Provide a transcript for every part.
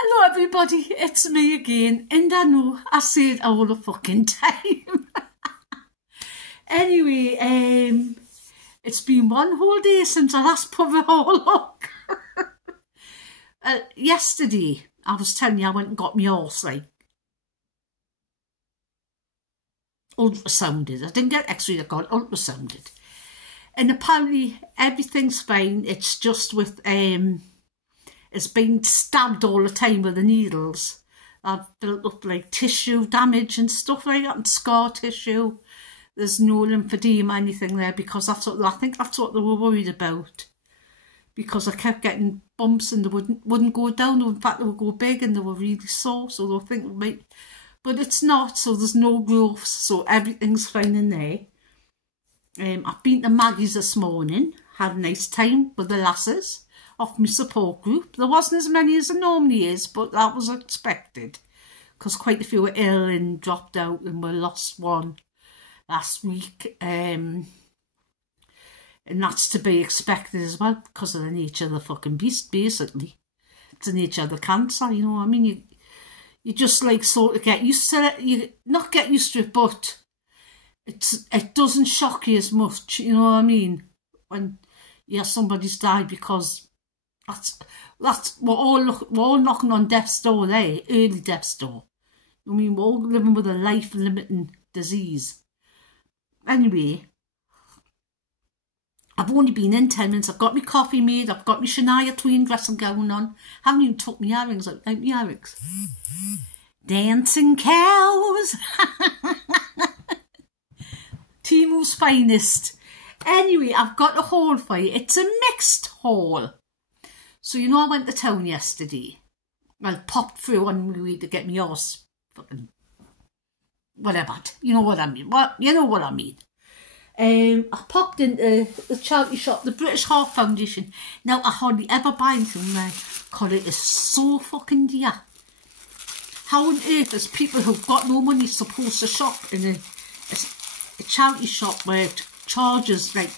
Hello everybody, it's me again, and I know I say it all the fucking time. Anyway, it's been one whole day since I last put it all up. Yesterday, I was telling you I went and got my horse, like, ultrasounded. I didn't get x-ray, I got ultrasounded. And apparently everything's fine, it's just with, it's been stabbed all the time with the needles. I've built up like tissue damage and stuff like that, and scar tissue. There's no lymphedema or anything there because I think that's what they were worried about. Because I kept getting bumps and they wouldn't go down. In fact, they would go big and they were really sore, so they were thinking, right, but it's not, so there's no growths, so everything's fine in there. I've been to Maggie's this morning, had a nice time with the lasses of my support group. There wasn't as many as there normally is, but that was expected because quite a few were ill and dropped out, and we lost one last week. And that's to be expected as well because of the nature of the fucking beast, basically. It's the nature of the cancer, you know what I mean? You just like sort of get used to it. You not get used to it, but it doesn't shock you as much, you know what I mean? When somebody's died, because we're all knocking on death's door there, early death's door. I mean, we're all living with a life-limiting disease. Anyway, I've only been in 10 minutes. I've got my coffee made. I've got my Shania Twain dressing gown on. Haven't even took my earrings out. My earrings. Dancing cows. Timu's finest. Anyway, I've got a haul for you. It's a mixed haul. So, you know, I went to town yesterday. Well, popped through on my way to get my horse. Fucking whatever. You know what I mean. You know what I mean. I popped into the charity shop, the British Heart Foundation. Now, I hardly ever buy anything there because it is so fucking dear. How on earth is people who've got no money supposed to shop in a charity shop where it charges like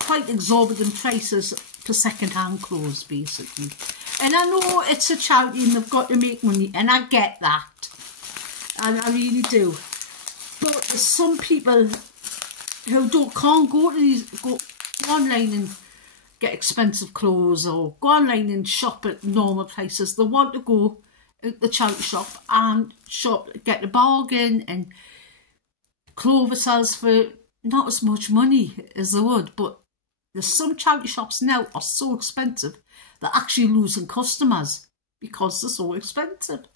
quite exorbitant prices for second-hand clothes, basically? And I know it's a charity and they've got to make money, and I get that. And I really do. But there's some people who can't go online and get expensive clothes, or go online and shop at normal prices. They want to go at the charity shop and get a bargain, and Clover sells for not as much money as they would. But there's some charity shops now are so expensive they're actually losing customers because they're so expensive.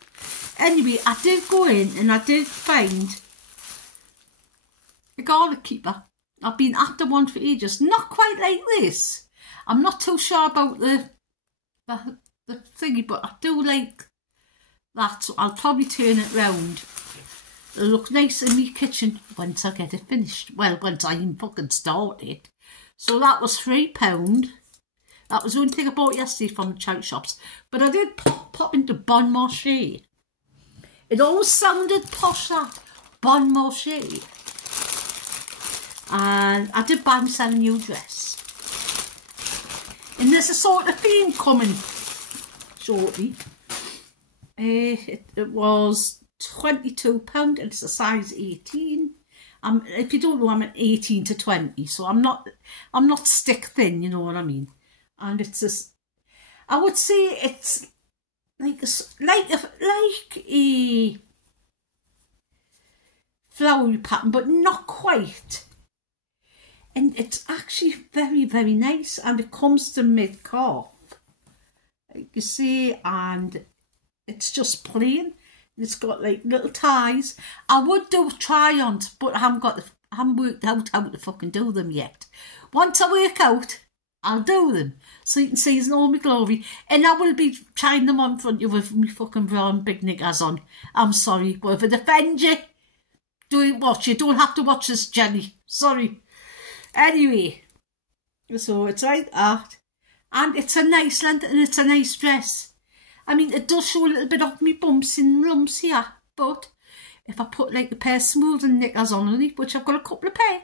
Anyway, I did go in and I did find a garlic keeper. I've been after one for ages. Not quite like this. I'm not too sure about the thingy, but I do like that, so I'll probably turn it round. It'll look nice in my kitchen once I get it finished. Well, once I even fucking start it. So that was £3. That was the only thing I bought yesterday from the charity shops. But I did pop into Bon Marché. It always sounded posh, that Bon Marché. And I did buy myself a new dress. And there's a sort of theme coming shortly. It was £22 and it's a size 18. If you don't know, I'm an 18 to 20, so I'm not stick thin, you know what I mean. And it's just, I would say it's like a flowery pattern, but not quite. And it's actually very, very nice, and it comes to mid-calf, like you see, and it's just plain. It's got like little ties. I would do try-ons, but I haven't worked out how to fucking do them yet. Once I work out, I'll do them, so you can see in all my glory. And I will be trying them on front of you with my fucking brown big knickers on. I'm sorry, but if it offends you, don't watch. You don't have to watch this, Jenny. Sorry. Anyway, so it's like that. And it's a nice length and it's a nice dress. I mean, it does show a little bit of me bumps and lumps here, but if I put like a pair of smoothing knickers on underneath, which I've got a couple of pair,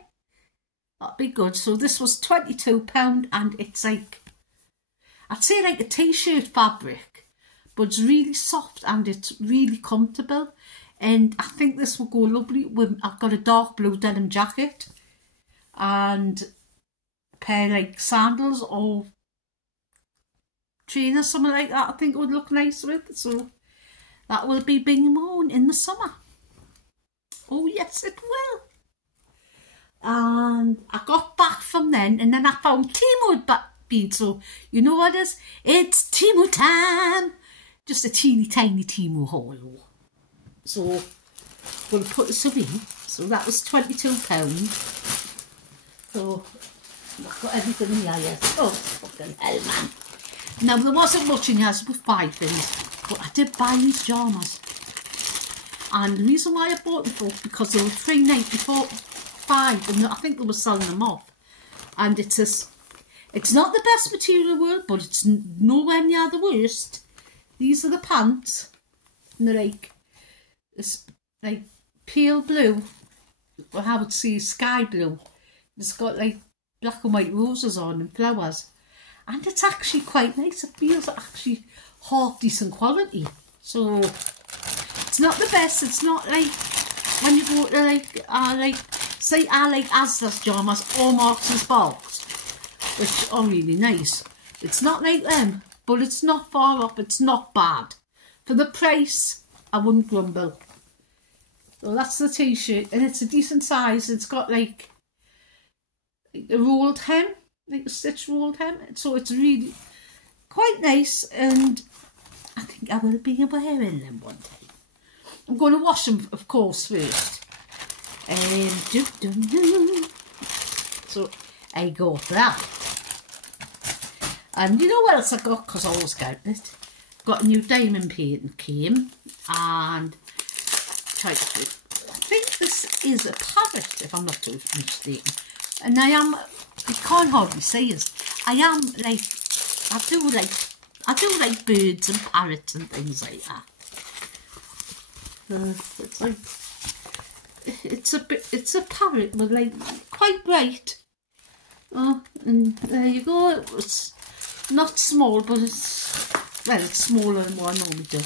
that'd be good. So this was £22 and it's like, I'd say like a t-shirt fabric, but it's really soft and it's really comfortable. And I think this will go lovely with, I've got a dark blue denim jacket and a pair of like sandals or trainers, something like that. I think it would look nice with. So that will be being worn in the summer. Oh yes, it will. And I got back from then, and then I found Temu had been. So you know what it is? It's Temu time. Just a teeny tiny Temu haul. So I'm going to put this away. So that was £22. So I've got everything in here. Yes. Oh fucking hell, man! Now there wasn't much in here with 5 things, but I did buy these pyjamas. And the reason why I bought them for because they were £3.95, and I think they were selling them off. And it's not the best material in the world, but it's nowhere near the worst. These are the pants, and they're like, it's like pale blue, or I would say sky blue. It's got like black and white roses on and flowers, and it's actually quite nice. It feels actually half decent quality. So it's not the best. It's not like when you go to say I like Asda's pyjamas or Marks and Sparks, which are really nice. It's not like them, but it's not far off. It's not bad. For the price, I wouldn't grumble. So that's the t-shirt, and it's a decent size. It's got like a rolled hem, like a stitched rolled hem. So it's really quite nice, and I think I will be wearing them one day. I'm going to wash them, of course, first. So I go for that. And you know what else I got? Because I always get it. Got a new diamond painting came, and I think this is a parrot, if I'm not too mistaken. And I can't hardly say it. I do like birds and parrots and things like that. It's like it's a parrot with like quite bright. Oh, and there you go. It's not small, but it's smaller than what I normally do.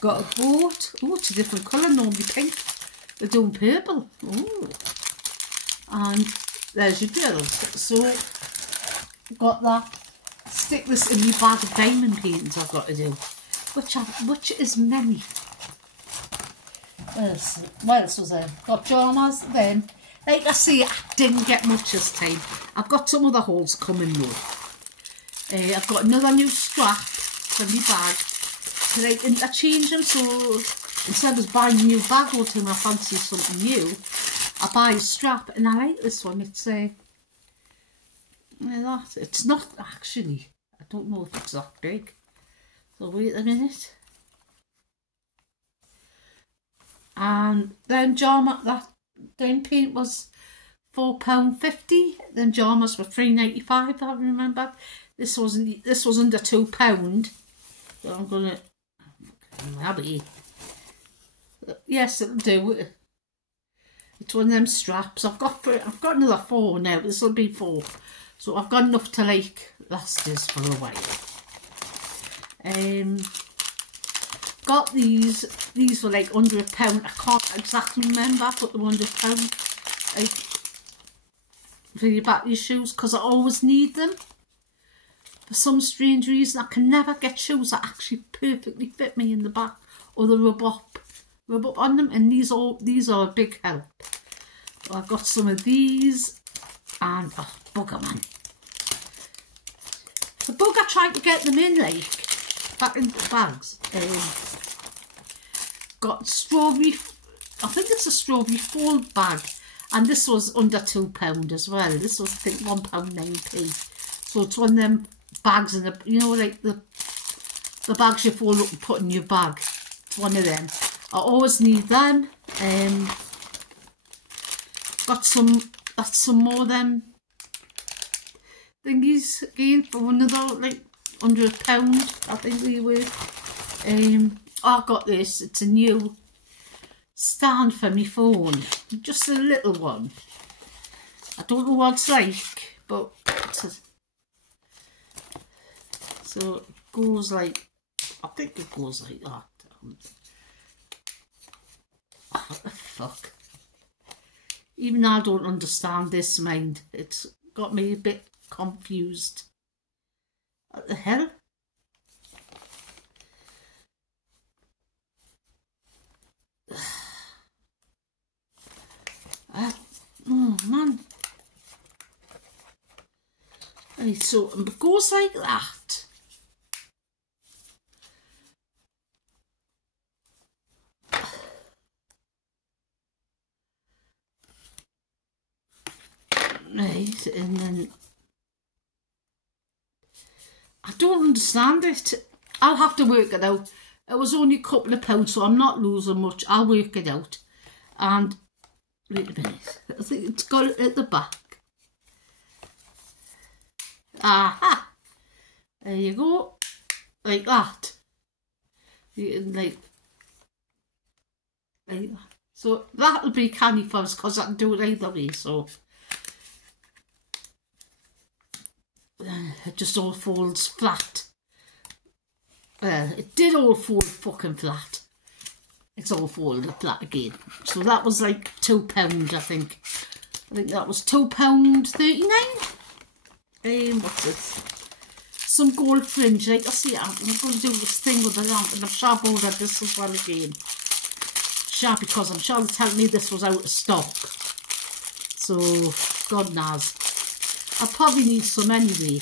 Got a boat. Oh, it's a different colour. Normally pink. They're doing purple. Oh, and there's your girls. So got that. Stick this in my bag of diamond paintings I've got to do, which is many. What else was there? Got pyjamas then. Like I say, I didn't get much this time. I've got some other hauls coming though. I've got another new strap for my bag to like interchange them. So instead of buying a new bag all the time, I fancy something new, I buy a strap, and I like this one. It's it's not actually. I don't know if it's that big. So wait a minute. And then that paint was £4.50. Then pyjamas were £3.95. I remember. This was under £2. So I'm gonna maybe. Yes, it'll do. It's one of them straps. I've got another 4 now. This will be 4. So I've got enough to like last us for a while. Got these were like under £1. I can't exactly remember, but they were under £1. Like for your back your shoes, because I always need them. For some strange reason, I can never get shoes that actually perfectly fit me in the back, or the rub up on them, and these are a big help. So I've got some of these, and oh bugger man. The bugger tried to get them in like back into the bags. Got strawberry, I think it's a strawberry fold bag, and this was under £2 as well. This was I think £1.9p. So it's one of them bags in the, you know, like the bags you fold up and put in your bag. It's one of them. I always need them. Got some more of them thingies again for another like under £1, I think they were. I got this. It's a new stand for my phone, just a little one. I don't know what it's like, but so it goes like I think it goes like that. What the fuck? Even I don't understand this, mind. It's got me a bit confused. What the hell? Oh man. And so it goes like that. Right, and then I don't understand it. I'll have to work it out. It was only a couple of pounds, so I'm not losing much. I'll work it out. And wait a minute, I think it's got it at the back. Aha! There you go, like that. Like that. So that'll be canny for us because I can do it either way. So it just all folds flat. It did all fold fucking flat. It's all folded flat again. So that was like £2, I think. I think that was £2.39. What's this? Some gold fringe. Like I see, I'm going to do this thing with the lamp, and I'm sure I've ordered this as well again. Sure, because I'm sure they're telling me this was out of stock. So, God knows. I probably need some anyway.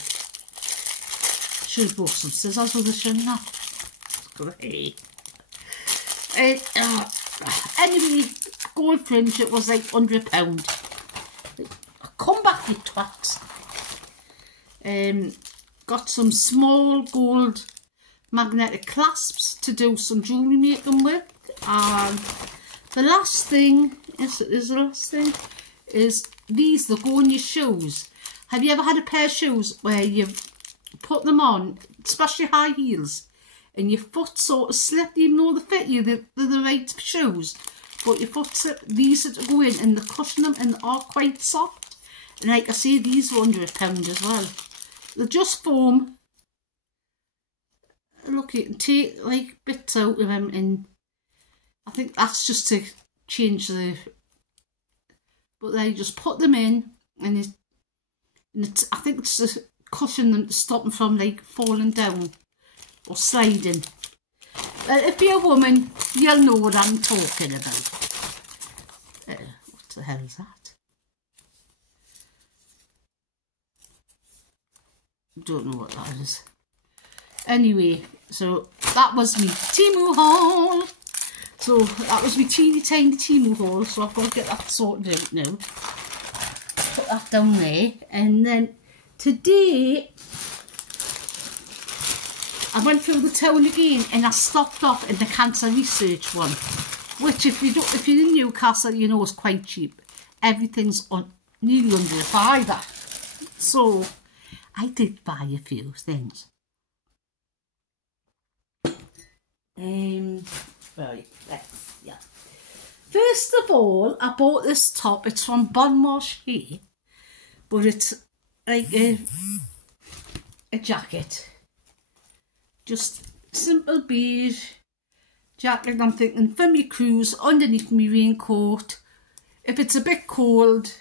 Should have bought some scissors with a shouldn't I? Great. Anyway, gold fringe, it was like £100. Come back, you twats. Got some small gold magnetic clasps to do some jewellery making with. And the last thing, is these that go in your shoes. Have you ever had a pair of shoes where you put them on, especially high heels, and your foot sort of slipped, even though they fit you, they're the right shoes, but your foot slipped? These are to go in and they cushion them and they are quite soft. And like I say, these were under £1 as well. They're just foam. Look, you can take like bits out of them, and I think that's just to change the, but they just put them in, and it's, I think it's to cushion them to stop them from like falling down or sliding. If you're a woman, you'll know what I'm talking about. What the hell is that? Don't know what that is. Anyway, so that was me Temu haul. So that was my teeny tiny Temu haul. So I've got to get that sorted out now. Put that down there. And then today I went through the town again, and I stopped off in the cancer research one, which if you're in Newcastle, you know, is quite cheap. Everything's on nearly under a fiver. So I did buy a few things. Right, yeah. First of all, I bought this top. It's from Bon Marché, but it's like a jacket. Just simple beige jacket. I'm thinking for me cruise, underneath my raincoat. If it's a bit cold,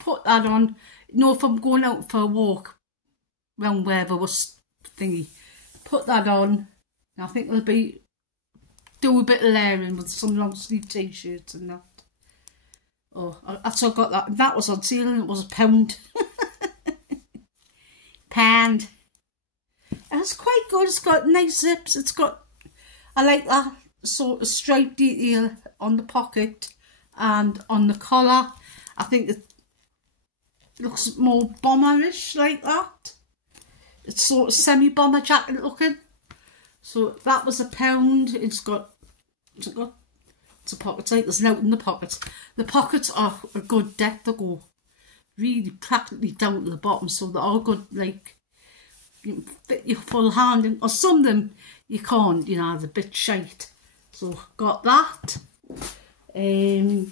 put that on. You know, if I'm going out for a walk around wherever was thingy, put that on. I think it'll be, do a bit of layering with some long sleeve t-shirts and that. Oh, that's how I got that. That was on sale and it was £1. Pound. And it's quite good. It's got nice zips. It's got, I like that sort of stripe detail on the pocket and on the collar. I think it looks more bomberish like that. It's sort of semi-bomber jacket looking. So that was £1. It's got pockets, like there's nothing in the pockets. The pockets are a good depth. They go really practically down to the bottom, so they're all good, like you can fit your full hand in, or some of them you can't, you know, they're a bit shite. So got that. That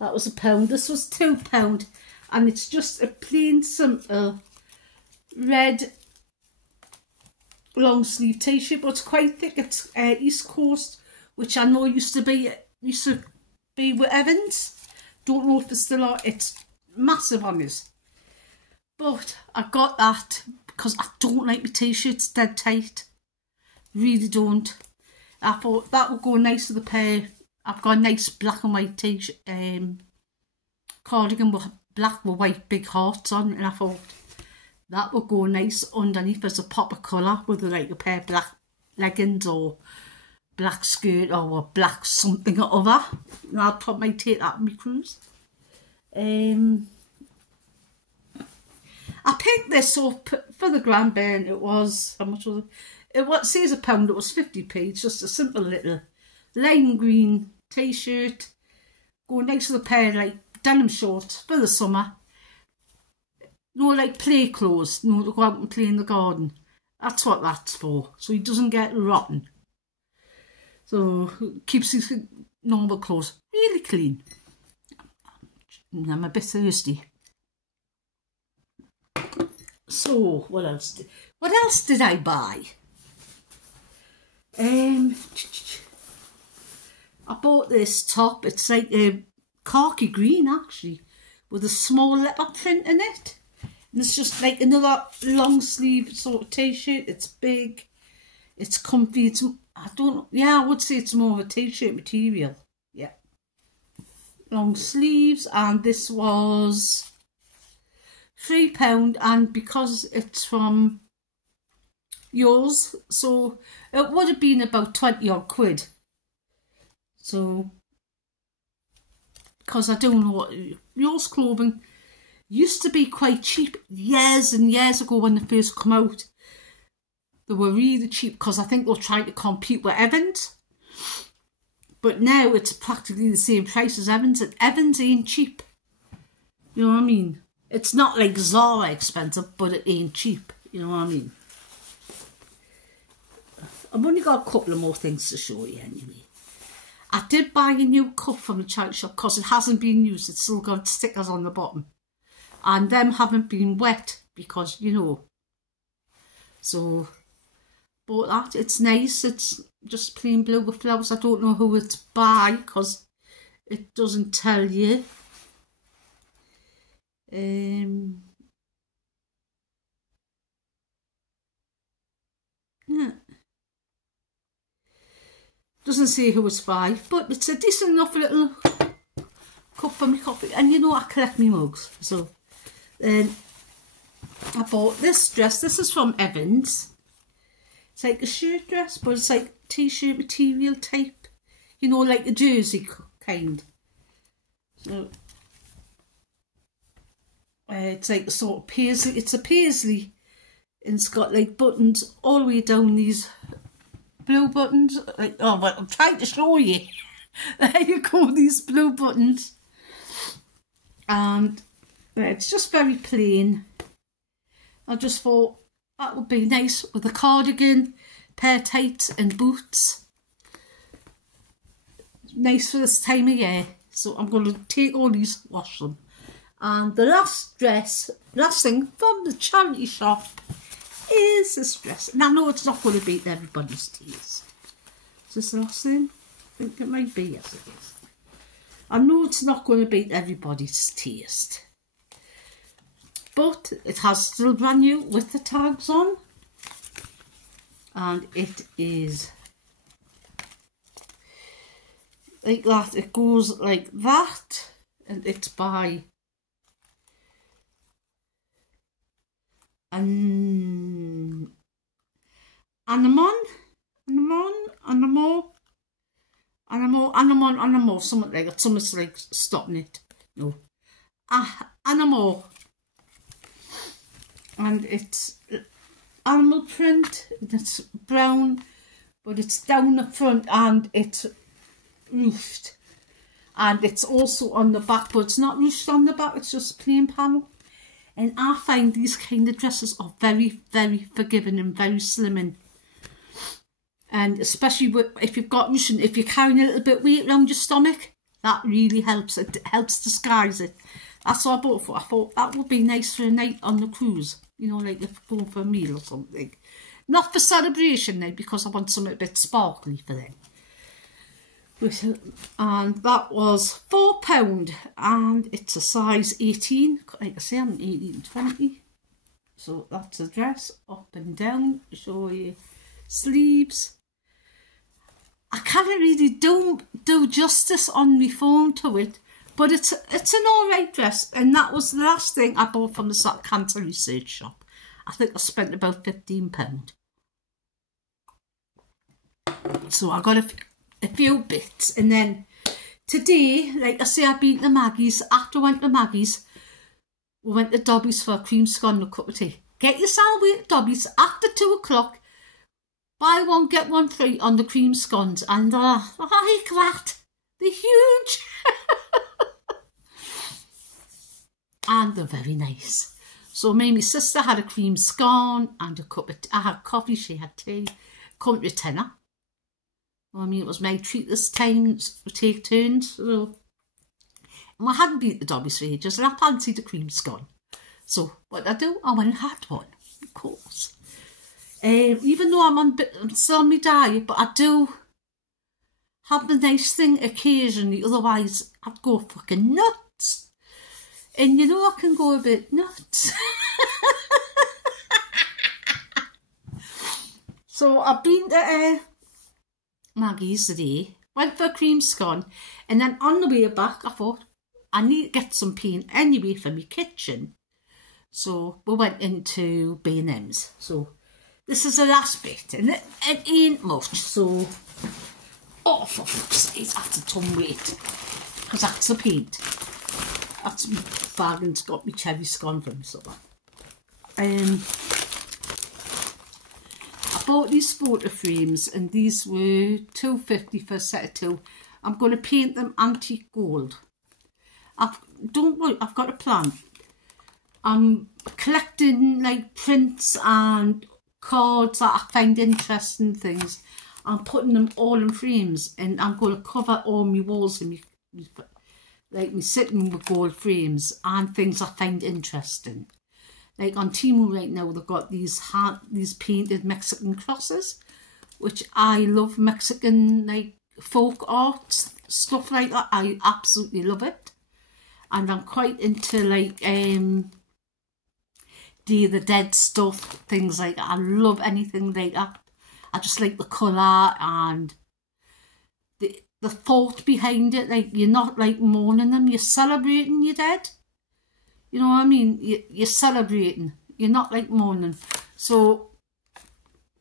was £1. This was £2, and it's just a plain simple red long sleeve t-shirt, but it's quite thick. It's East Coast, which I know used to be with Evans. Don't know if it's still on. It's massive on us. But I got that because I don't like my t-shirts dead tight. Really don't. I thought that would go nice with the pair. I've got a nice black and white t-shirt, cardigan with black with white big hearts on, and I thought that would go nice underneath as a pop of colour with like a pair of black leggings or black skirt or a black something or other. And I'll probably take that on my cruise. I picked this up for the grandbairn. It was, how much was it? It says £1, it was 50p. It's just a simple little lime green t-shirt. Go next to the pair of like denim shorts for the summer. No, like play clothes. No, to go out and play in the garden. That's what that's for. So he doesn't get rotten. So keeps his normal clothes really clean. I'm a bit thirsty. So what else did I buy? I bought this top. It's like a khaki green actually, with a small leopard print in it. And it's just like another long sleeve sort of t-shirt. It's big, it's comfy. I would say it's more of a t-shirt material. Yeah, long sleeves, and this was £3, and because it's from yours, so it would have been about 20 odd quid. So, because I don't know what yours clothing used to be quite cheap years and years ago when they first come out. They were really cheap because I think they were trying to compete with Evans. But now it's practically the same price as Evans, and Evans ain't cheap. You know what I mean? It's not like Zara expensive, but it ain't cheap. You know what I mean? I've only got a couple of more things to show you anyway. I did buy a new cup from the charity shop because it hasn't been used. It's still got stickers on the bottom. And them haven't been wet because, you know. So, bought that. It's nice. It's just plain blue with flowers. I don't know who it's by because it doesn't tell you. Yeah. Doesn't say who it's by, but it's a decent enough little cup for my coffee. And you know, I collect my mugs. So then I bought this dress. This is from Evans. It's like a shirt dress, but it's like t-shirt material type. You know, like a jersey kind. So it's like a sort of paisley. It's a paisley, and it's got like buttons all the way down, these blue buttons. Like, oh, but I'm trying to show you. There you go, these blue buttons. And it's just very plain. I just thought that would be nice with a cardigan, pair of tights and boots. Nice for this time of year. So I'm going to take all these, wash them. And the last thing from the charity shop is this dress. And I know it's not going to beat everybody's taste. Is this the last thing? I think it might be, yes it is. I know it's not going to beat everybody's taste. But it has still brand new with the tags on. And it is like that. It goes like that. And it's by Anamon, something like that. Something's like stopping it. No. Anamon. And it's animal print. It's brown, but it's down the front and it's ruched. And it's also on the back, but it's not ruched on the back. It's just plain panel. And I find these kind of dresses are very, very forgiving and very slimming. And especially if you've got ruching, if you're carrying a little bit of weight around your stomach, that really helps. It helps disguise it. That's what I bought for. I thought that would be nice for a night on the cruise. You know, like if going for a meal or something. Not for celebration now, because I want something a bit sparkly for them. And that was £4, and it's a size 18. Like I say, I'm 18 20. So that's the dress, up and down. Show you sleeves. I can't really do justice on my phone to it, but it's an alright dress, and that was the last thing I bought from the cancer research shop. I think I spent about £15. So I got a few bits, and then today, like I say, I've been to Maggie's. After I went to Maggie's, we went to Dobby's for a cream scone and a cup of tea. Get yourself away to Dobby's after 2 o'clock. Buy one, get one free on the cream scones, and I like that. They're huge. And they're very nice. So me and my sister had a cream scone and a cup of tea. I had coffee, she had tea. Come to tenner. I mean, it was my treat this time, we take turns. So. And I hadn't been to Dobby's for ages, and I fancied a cream scone. So what did I do? I went and had one, of course. Even though I'm still on my diet, but I do have the nice thing occasionally, otherwise I'd go fucking nuts. And you know I can go a bit nuts. So I've been to Maggie's today, went for a cream scone, and then on the way back I thought I need to get some paint anyway for my kitchen. So we went into B&M's. So this is the last bit, and it ain't much, so... Oh, for fuck's sake, that's a ton weight. Because that's the paint. That's my bargain's got me cherry scone from, so... I bought these photo frames, and these were £2.50 for a set of 2. I'm going to paint them antique gold. Don't worry, I've got a plan. I'm collecting like prints and cards that I find interesting things. I'm putting them all in frames, and I'm going to cover all my walls and like me sitting with gold frames and things I find interesting. Like on Temu right now, they've got these painted Mexican crosses, which I love. Mexican like folk art stuff like that. I absolutely love it, and I'm quite into like Day of the Dead stuff, things like that. I love anything like that. I just like the colour and the thought behind it. Like, you're not like mourning them, you're celebrating your dead. You know what I mean? You're celebrating. You're not like mourning. So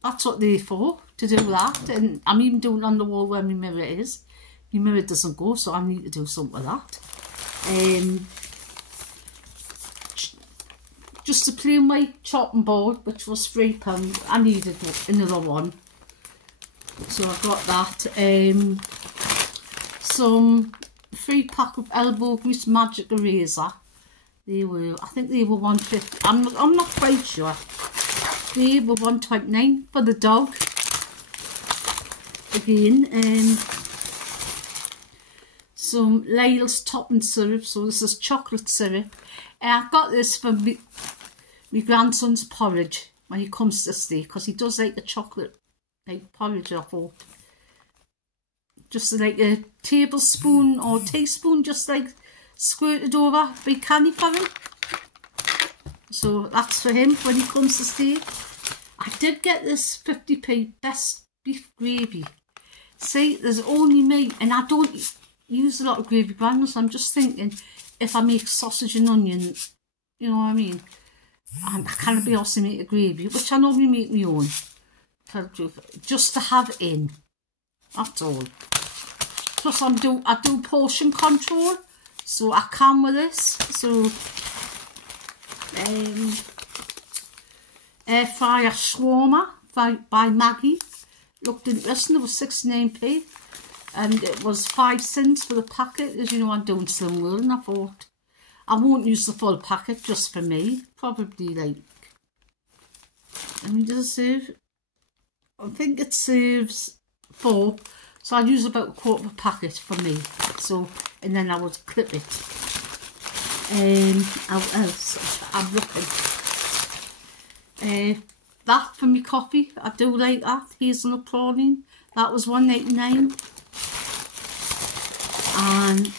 that's what they're for, to do that. And I'm even doing it on the wall where my mirror is. My mirror doesn't go, so I need to do something with that. Just a plain white chopping board, which was £3. I needed another one, so I got that. Some 3-pack of elbow grease magic eraser. They were, I think they were £1.50. I'm not quite sure. They were £1.29 for the dog. Again, some Lyle's topping syrup. So this is chocolate syrup. I got this for my grandson's porridge when he comes to stay, because he does like the chocolate like porridge. I thought just like a tablespoon or teaspoon, just like squirted over by candy for him. So that's for him when he comes to stay. I did get this 50p best beef gravy. See, there's only me, and I don't use a lot of gravy brands. I'm just thinking, if I make sausage and onion, you know what I mean, and I can't be asked to make a gravy, which I normally make my own, just to have in. That's all. Plus I do portion control, so I can with this. So air fryer shawarma by Maggie. Looked interesting. It was 69p, and it was 5 cents for the packet. As you know, I'm doing Slim World, and I thought I won't use the full packet just for me. Probably like, I mean, does it serve? I think it serves 4, so I'll use about a quarter of a packet for me. So, and then I would clip it. How else? I'm looking. that for me coffee. I do like that. Hazelnut praline. That was $1.99. And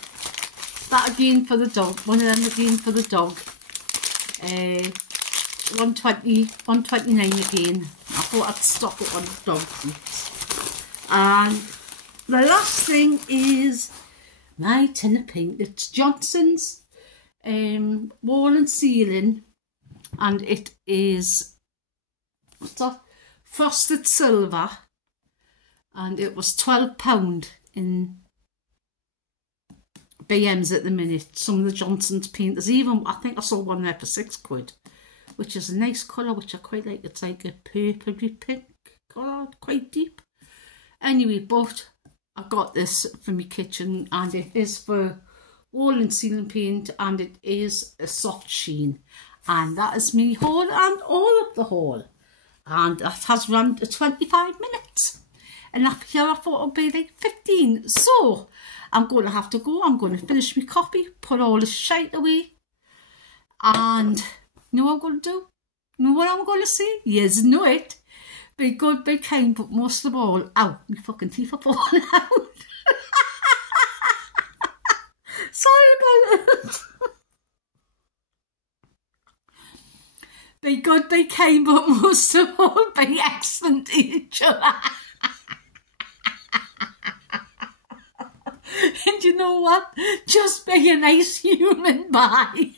that again for the dog. One of them again for the dog. $1.29 again. I thought I'd stop it on the dog treats. And the last thing is my tin of paint. It's Johnson's wall and ceiling, and it is, what's that? Frosted silver, and it was £12 in BM's at the minute. Some of the Johnson's paint, there's even, I think I saw one there for £6, which is a nice colour, which I quite like. It's like a purpley pink colour, quite deep. Anyway, but I got this for my kitchen, and it is for wall and ceiling paint, and it is a soft sheen. And that is me haul and all of the haul. And that has run to 25 minutes. And up here I thought it would be like 15. So I'm going to have to go. I'm going to finish my coffee, put all this shite away. And you know what I'm going to do? You know what I'm going to say? Yes, know it. Be good, be kind, but most of all, ow, my fucking teeth are falling out. Sorry about it. Be good, be kind, but most of all, be excellent to each other. And you know what? Just be a nice human. Bye.